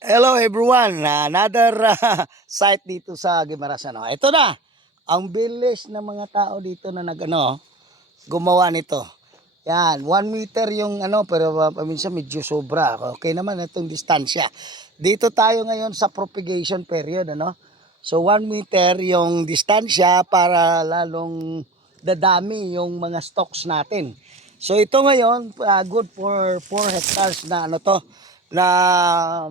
Hello everyone, another uh, site dito sa Gimaras ano. Ito na. Ang bilis ng mga tao dito na nagano gumawa nito. Yan, 1 meter yung ano pero uh, paminsan medyo sobra. Okay naman itong distansya. Dito tayo ngayon sa propagation period ano. So 1 meter yung distansya para lalong dadami yung mga stocks natin. So ito ngayon uh, good for 4 hectares na ano to na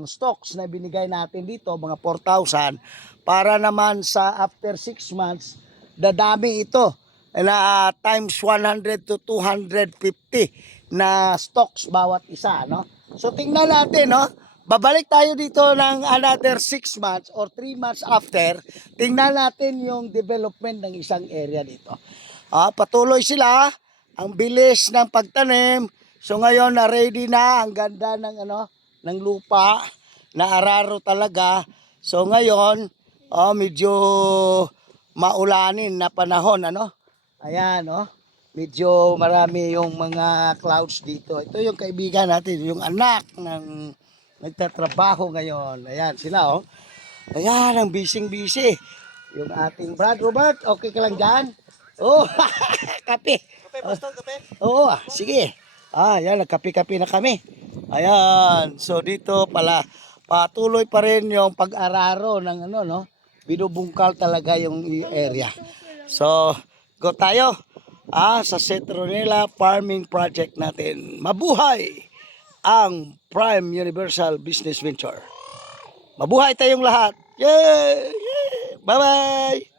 stocks na binigay natin dito, mga 4,000, para naman sa after 6 months, dadami ito na ah, times 100 to 250 na stocks bawat isa. No? So tingnan natin, no? babalik tayo dito ng another 6 months or 3 months after, tingnan natin yung development ng isang area dito. Ah, patuloy sila, ang bilis ng pagtanim, So ngayon na ready na ang ganda ng ano ng lupa na araro talaga. So ngayon oh medyo maulanin na panahon ano. Ayan oh. Medyo marami yung mga clouds dito. Ito yung kaibigan natin, yung anak ng nagtatrabaho ngayon. Ayan sila oh. Ayan ang bising-busy. Yung ating Brad Robert, okay ka lang dyan? Oh, kape. Kape, pastor, kape. Oo, ah, sige. Ah, yan, nagkapi-kapi na kami. Ayan, so dito pala, patuloy pa rin yung pag-araro ng ano, no? Binubungkal talaga yung area. So, go tayo. Ah, sa Citronella Farming Project natin. Mabuhay ang Prime Universal Business Venture. Mabuhay tayong lahat. Yay! Bye-bye!